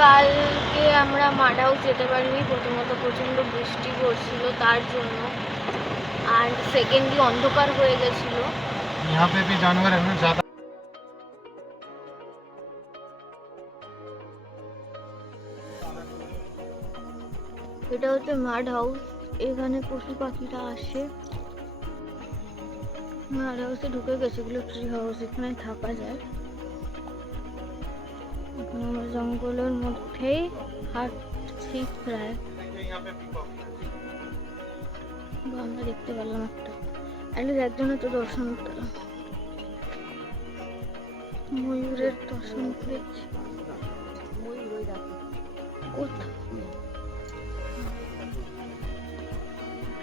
কালকে আমরা মাড হাউস যেতে পারিনি, প্রথমত প্রচণ্ড বৃষ্টি পড়ছিল তার জন্য, আর সেকেন্ডলি অন্ধকার হয়ে গেছিল। यहाँ पे भी जानवर है ना ज़्यादा। এটা হচ্ছে মাড হাউস, এখানে পশু পাখিরা আসে। মাড হাউসে ঢুকে গেছে, এগুলো ট্রি হাউস, এখানে থাকা যায়। এখন আমরা জঙ্গলের মধ্যেই হাঁটছি প্রায়। আমরা দেখতে পেলাম একটা, একজনের তো দর্শন পেলাম, ময়ূরের দর্শন পেয়েছি। কোথায়?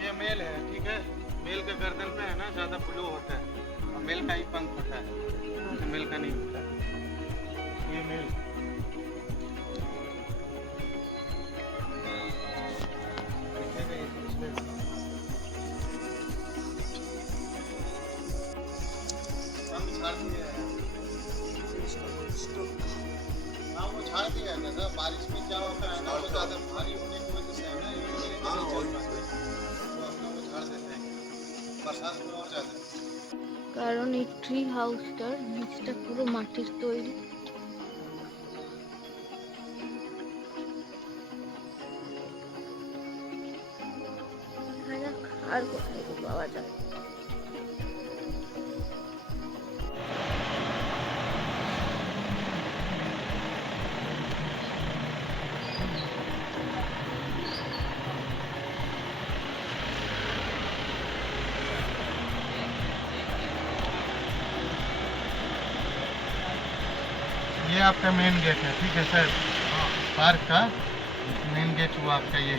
ये मेल है, ठीक है। मेल के गर्दन पे है ना ज़्यादा फ्लो होता है, और मेल का ही पंख होता है, मेल का नहीं होता है। ये मेल हाँ वो झाड़ दिया है ना, बारिश में क्या होता है ना, वो ज़्यादा भारी होने की वजह से है ना, ये नहीं चल पाता, वो अपना वो झाड़ देते हैं, बरसात में और ज़्यादा। কারণ এই ট্রি হাউসটার নিচটা পুরো মাটির তৈরি। আর কোথায় পাওয়া যায়? ये आपका मेन गेट है, ठीक है सर। पार्क का मेन गेट हुआ आपका ये,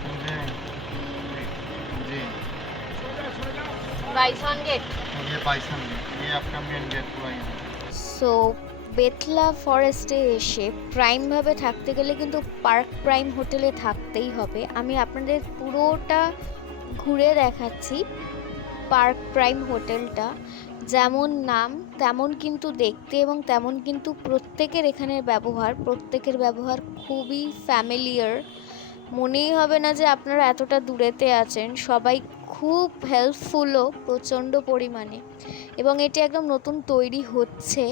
समझे जी। Bison gate. ये बाइसन गेट, ये आपका मेन गेट हुआ ये। সো বেতলা ফরেস্টে এসে প্রাইমভাবে থাকতে গেলে কিন্তু পার্ক প্রাইম হোটেলে থাকতেই হবে। আমি আপনাদের পুরোটা ঘুরে দেখাচ্ছি। পার্ক প্রাইম হোটেলটা যেমন নাম তেমন কিন্তু দেখতে, এবং তেমন কিন্তু প্রত্যেকের ব্যবহার খুবই ফ্যামিলিয়ার। মনেই হবে না যে আপনারা এতটা দূরেতে আছেন। সবাই খুব হেল্পফুলও প্রচণ্ড পরিমাণে, এবং এটি একদম নতুন তৈরি হচ্ছে,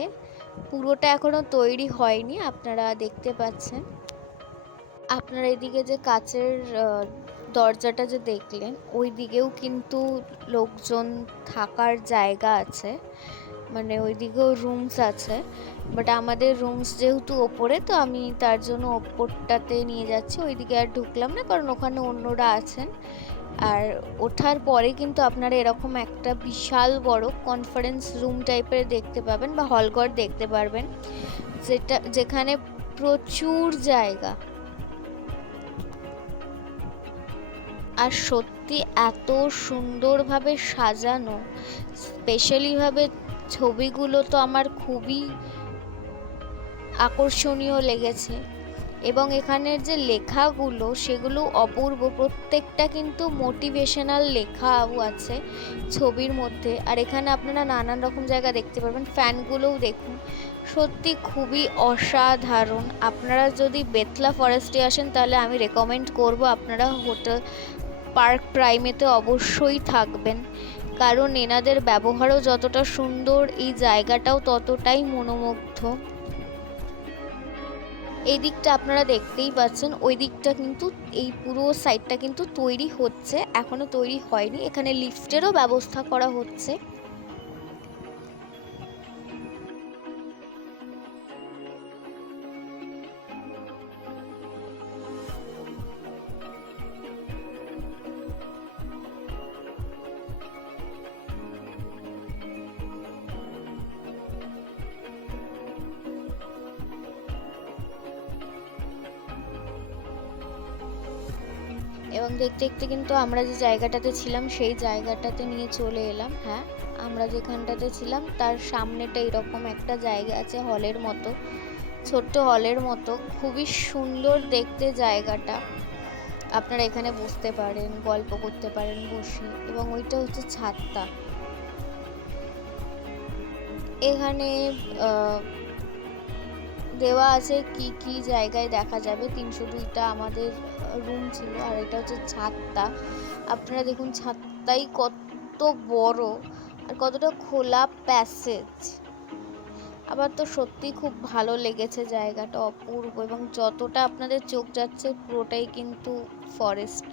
পুরোটা এখনও তৈরি হয়নি। আপনারা দেখতে পাচ্ছেন, আপনারা এদিকে যে কাচের দরজাটা যে দেখলেন, ওই দিকেও কিন্তু লোকজন থাকার জায়গা আছে, মানে ওই দিকেও রুমস আছে। বাট আমাদের রুমস যেহেতু ওপরে, তো আমি তার জন্য ওপরটাতে নিয়ে যাচ্ছি, ওইদিকে আর ঢুকলাম না, কারণ ওখানে অন্যরা আছেন। আর ওঠার পরে কিন্তু আপনারা এরকম একটা বিশাল বড় কনফারেন্স রুম টাইপের দেখতে পাবেন, বা হলঘর দেখতে পারবেন, যেখানে প্রচুর জায়গা। আর সত্যি এত সুন্দরভাবে সাজানো, স্পেশালিভাবে ছবিগুলো তো আমার খুবই আকর্ষণীয় লেগেছে, এবং এখানের যে লেখাগুলো সেগুলো অপূর্ব, প্রত্যেকটা কিন্তু মোটিভেশনাল লেখাও আছে ছবির মধ্যে। আর এখানে আপনারা নানান রকম জায়গা দেখতে পারবেন, ফ্যানগুলোও দেখুন, সত্যি খুবই অসাধারণ। আপনারা যদি বেতলা ফরেস্টে আসেন তাহলে আমি রেকমেন্ড করব আপনারা হোটেল পার্ক প্রাইমেতে অবশ্যই থাকবেন, কারণ এনাদের ব্যবহারও যতটা সুন্দর, এই জায়গাটাও ততটাই মনোমুগ্ধ। এই দিকটা আপনারা দেখতেই পাচ্ছেন, ওই দিকটা কিন্তু এই পুরো সাইডটা কিন্তু তৈরি হচ্ছে, এখনো তৈরি হয়নি। এখানে লিফটেরও ব্যবস্থা করা হচ্ছে। এবং দেখতে দেখতে কিন্তু আমরা যে জায়গাটাতে ছিলাম সেই জায়গাটাতে নিয়ে চলে এলাম। হ্যাঁ, আমরা যেখানটাতে ছিলাম তার সামনেটা এরকম একটা জায়গা আছে, হলের মতো, ছোট্ট হলের মতো, খুবই সুন্দর দেখতে জায়গাটা। আপনারা এখানে বসতে পারেন, গল্প করতে পারেন বসে, এবং ওইটা হচ্ছে ছাদটা। এখানে দেওয়া আছে কি কি জায়গায় দেখা যাবে। 302টা আমাদের রুম ছিল, আর এটা হচ্ছে ছাদটা। আপনারা দেখুন ছাদটাই কত বড় আর কতটা খোলা প্যাসেজ। আবার তো সত্যি খুব ভালো লেগেছে, জায়গাটা অপূর্ব, এবং যতটা আপনাদের চোখ যাচ্ছে পুরোটাই কিন্তু ফরেস্ট।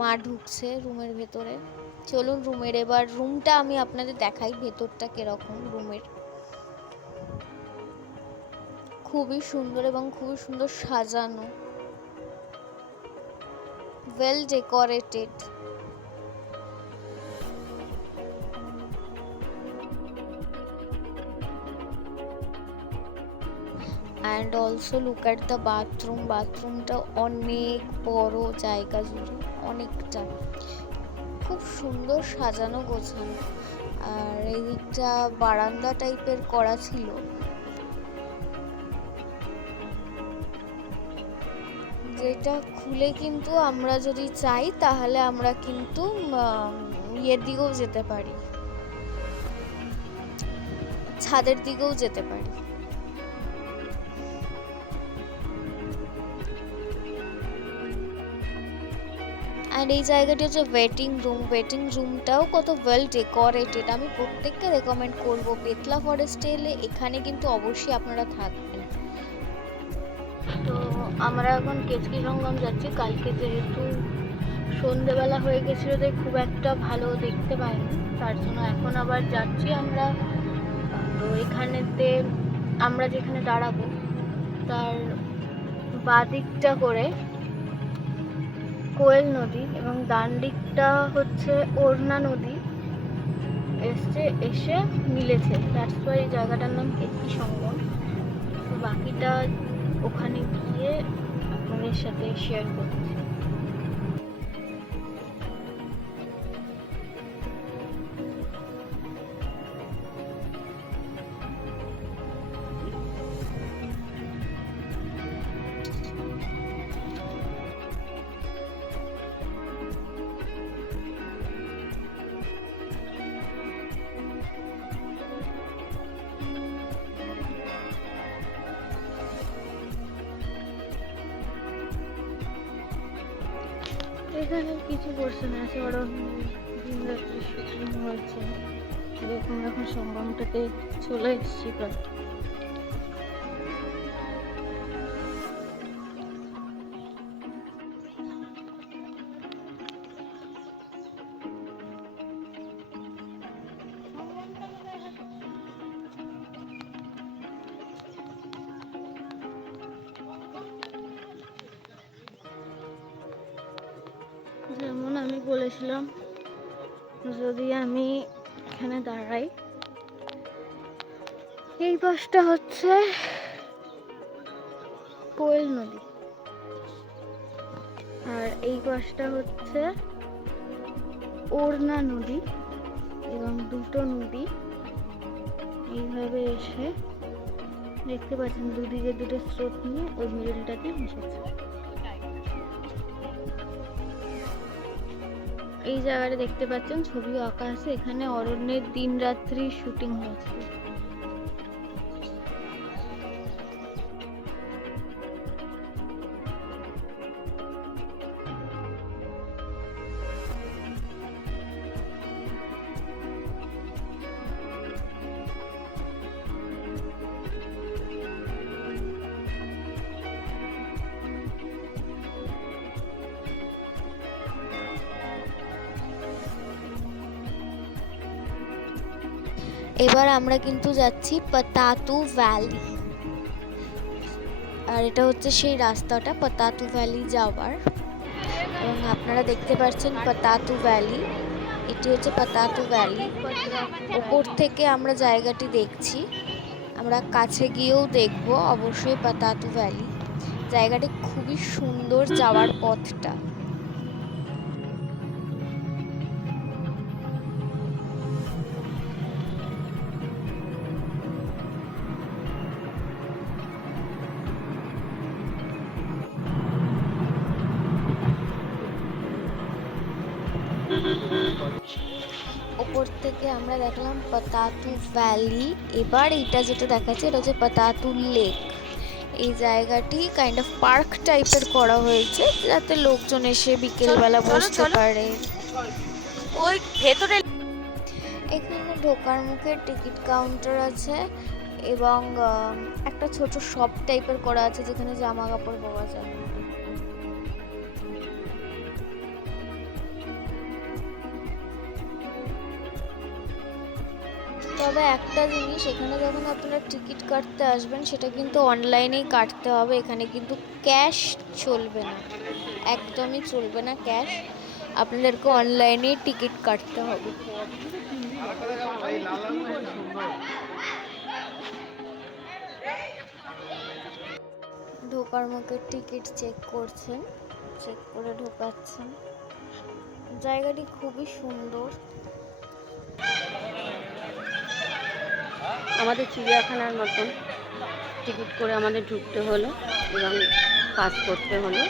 মা ঢুকছে রুমের ভেতরে। চলুন রুমের এবার রুমটা আমি আপনাদের দেখাই ভেতরটা কিরকম রুমের। খুবই সুন্দর এবং খুবই সুন্দর সাজানো, well decorated. And also look at the bathroom. বাথরুমটা অনেক বড় জায়গা জুড়ে, অনেকটা খুব সুন্দর সাজানো গোছানো। আর এই দিকটা বারান্দা টাইপের করা ছিল, যেটা খুলে কিন্তু আমরা যদি চাই তাহলে আমরা কিন্তু ইয়ের দিকেও যেতে পারি, ছাদের দিকেও যেতে পারি। আর এই জায়গাটি হচ্ছে ওয়েটিং রুম। ওয়েটিং রুমটাও কত ওয়েল ডেকোরেটেড। আমি প্রত্যেককে রেকমেন্ড করব বেতলা ফরেস্টে এলে এখানে কিন্তু অবশ্যই আপনারা থাকবেন। তো আমরা এখন কেচকি সঙ্গম যাচ্ছি। কালকে যেহেতু সন্ধেবেলা হয়ে গেছিলো তাই খুব একটা ভালো দেখতে পাইনি, তার জন্য এখন আবার যাচ্ছি আমরা। তো এখানেতে আমরা যেখানে দাঁড়াবো তার বাদিকটা করে কোয়েল নদী এবং ডান দিকটা হচ্ছে ওড়না নদী এসে মিলেছে। দ্যাটস ওয়াই এই জায়গাটার নাম কেতকি সঙ্গম। তো বাকিটা ওখানে গিয়ে আপনাদের সাথে শেয়ার করছি। এখানে কিছু পোর্শন আছে ওরা দিন রাত্রি শুটিং হয়েছে। এরকম এখন সঙ্গমটাতে চলে এসেছি প্রায়। যেমন আমি বলেছিলাম, যদি আমি এখানে দাঁড়াই, এই পাশটা হচ্ছে কোয়েল নদী আর এই পাশটা হচ্ছে ওড়না নদী, এবং দুটো নদী এইভাবে এসে দেখতে পাচ্ছেন দুদিকে দুটো স্রোত নিয়ে ওই মিডলটাতে মিশেছে। এই জায়গাটা দেখতে পাচ্ছেন ছবিও আঁকা আছে। এখানে অরণ্যের দিন রাত্রি শুটিং হয়েছে। এবার আমরা কিন্তু যাচ্ছি পতাতু ভ্যালি, আর এটা হচ্ছে সেই রাস্তাটা পতাতু ভ্যালি যাওয়ার। এবং আপনারা দেখতে পাচ্ছেন পতাতু ভ্যালি, এটি হচ্ছে পতাতু ভ্যালি। ওপর থেকে আমরা জায়গাটি দেখছি, আমরা কাছে গিয়েও দেখব অবশ্যই পতাতু ভ্যালি। জায়গাটি খুবই সুন্দর যাওয়ার পথটা। ওপর থেকে আমরা দেখলাম পাতাতু ভ্যালি। এবার এটা যেটা দেখাচ্ছে এটা হচ্ছে পাতাতু লেক। এই জায়গাটি কাইন্ড অফ পার্ক টাইপের করা হয়েছে, যাতে লোকজন এসে বিকেলবেলা বসতে পারে। ওই ভেতরে এখানে ঢোকার মুখে টিকিট কাউন্টার আছে এবং একটা ছোট শপ টাইপের করা আছে যেখানে জামা কাপড় পাওয়া যায়। তবে একটা জিনিস, এখানে যখন আপনারা টিকিট কাটতে আসবেন সেটা কিন্তু অনলাইনেই কাটতে হবে, এখানে কিন্তু ক্যাশ চলবে না, একদমই চলবে না ক্যাশ, আপনাদেরকে অনলাইনেই টিকিট কাটতে হবে। ঢোকার মুখে টিকিট চেক করছেন, চেক করে ঢোকাচ্ছেন। জায়গাটি খুবই সুন্দর। আমাদের চিড়িয়াখানার মতন টিকিট করে আমাদের ঢুকতে হলো এবং পাস করতে হলো।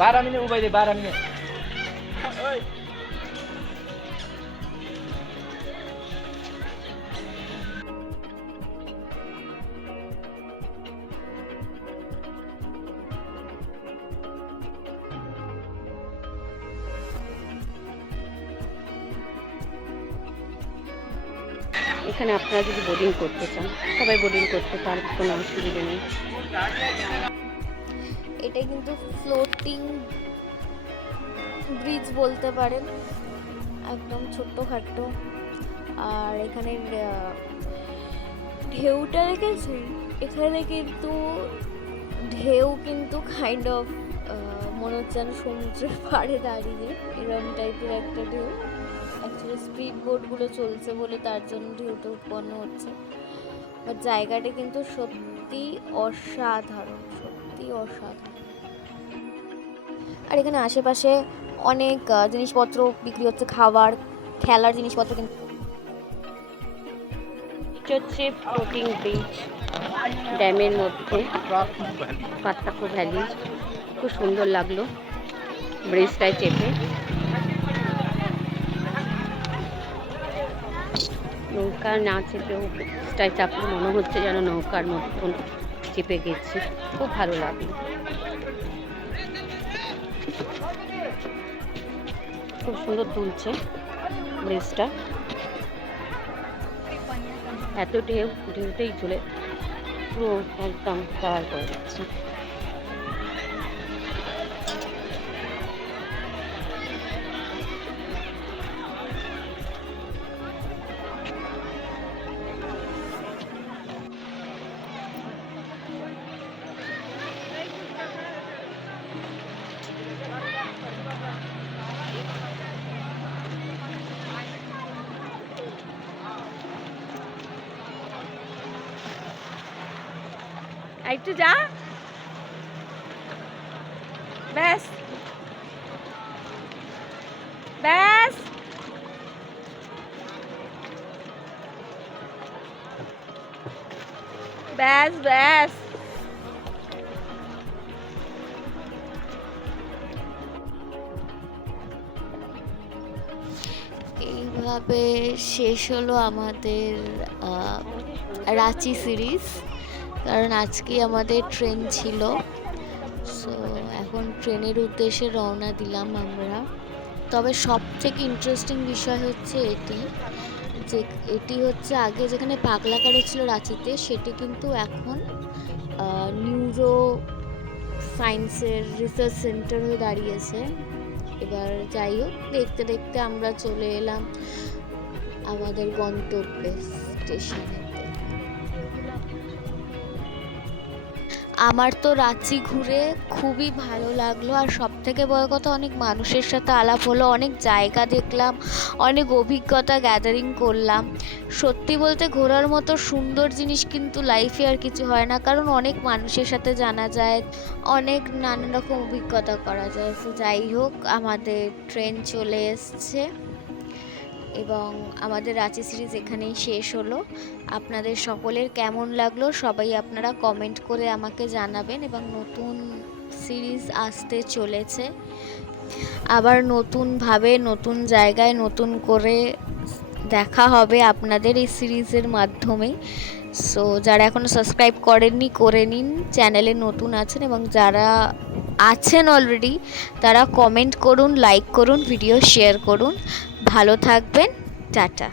बारह मिनट उबाई दे 12 मिनट এখানে আপনারা যদি বোর্ডিং করতে চান সবাই বোর্ডিং করতে পারে, কোনো অসুবিধা নেই। এটা কিন্তু ফ্লোটিং ব্রিজ বলতে পারেন, একদম ছোট্টখাটো। আর এখানে ঢেউটা রেখেছে, এখানে কিন্তু ঢেউ কিন্তু কাইন্ড অফ মনে হচ্ছে যেন সমুদ্রের পাড়ে দাঁড়িয়ে এরকম টাইপের একটা ঢেউ। অ্যাকচুয়ালি স্পিড বোটগুলো চলছে বলে তার জন্য ঢেউটা উৎপন্ন হচ্ছে। বাট জায়গাটা কিন্তু সত্যি অসাধারণ, সত্যি অসাধারণ। আর এখানে আশেপাশে অনেক জিনিসপত্র বিক্রি হচ্ছে, খাবার খেলার জিনিসপত্র। কিন্তু হচ্ছে ফ্লোটিং ব্রিজ ড্যামের মধ্যে, পাত্তাকো ভ্যালি। খুব সুন্দর লাগলো ব্রিজটায় চেপে। নৌকা না চেপেও ব্রিজটায় চাপলে মনে হচ্ছে যেন নৌকার মতন চেপে গেছি, খুব ভালো লাগলো। খুব সুন্দর তুলছে ব্রিজটা, এত ঢেউতেই চলে পুরো একদম কভার করে দিচ্ছে। একটু যা, ব্যাস ব্যাস। ব্যাস ব্যাস। এইভাবে শেষ হলো আমাদের রাঁচি সিরিজ, কারণ আজকে আমাদের ট্রেন ছিল। সো এখন ট্রেনের উদ্দেশ্যে রওনা দিলাম আমরা। তবে সবথেকে ইন্টারেস্টিং বিষয় হচ্ছে এটি হচ্ছে আগে যেখানে পাগলাকারো ছিল রাঁচিতে, সেটি কিন্তু এখন নিউরো সায়েন্সের রিসার্চ সেন্টার হয়ে দাঁড়িয়েছে। এবার যাই হোক, দেখতে দেখতে আমরা চলে এলাম আমাদের গন্তব্যে স্টেশনেতে। আমার তো রাঁচি ঘুরে খুবই ভালো লাগলো, আর সব থেকে বড় কথা অনেক মানুষের সাথে আলাপ হলো, অনেক জায়গা দেখলাম, অনেক অভিজ্ঞতা গ্যাদারিং করলাম। সত্যি বলতে ঘোরার মতো সুন্দর জিনিস কিন্তু লাইফে আর কিছু হয় না, কারণ অনেক মানুষের সাথে জানা যায়, অনেক নানান রকম অভিজ্ঞতা করা যায়। তো যাই হোক, আমাদের ট্রেন চলে এসছে। এবং আমাদের রাঁচি সিরিজ এখানেই শেষ হলো। আপনাদের সকলের কেমন লাগলো সবাই আপনারা কমেন্ট করে আমাকে জানাবেন, এবং নতুন সিরিজ আসতে চলেছে, আবার নতুনভাবে নতুন জায়গায় নতুন করে দেখা হবে আপনাদের এই সিরিজের মাধ্যমে। সো যারা এখনও সাবস্ক্রাইব করেননি করে নিন, চ্যানেলে নতুন আছেন, এবং যারা আছেন অলরেডি তারা কমেন্ট করুন, লাইক করুন, ভিডিও শেয়ার করুন। ভালো থাকবেন, টাটা।